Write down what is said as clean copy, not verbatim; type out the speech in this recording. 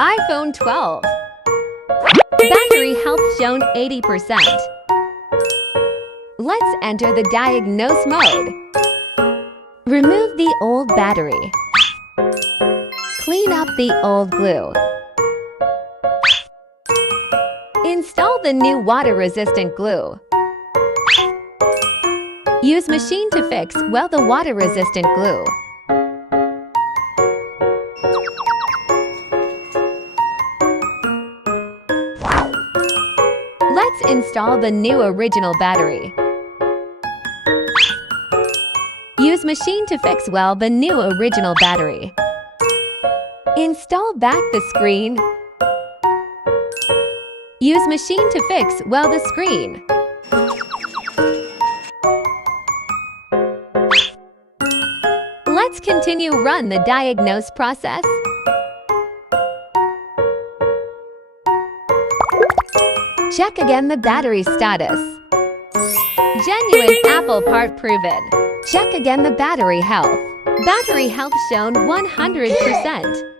iPhone 12. Battery health shown 80%. Let's enter the diagnose mode. Remove the old battery. Clean up the old glue. Install the new water-resistant glue. Use machine to fix well the water-resistant glue. Let's install the new original battery. Use machine to fix well the new original battery. Install back the screen. Use machine to fix well the screen. Let's continue run the diagnose process. Check again the battery status. Genuine Apple part proven. Check again the battery health. Battery health shown 100%.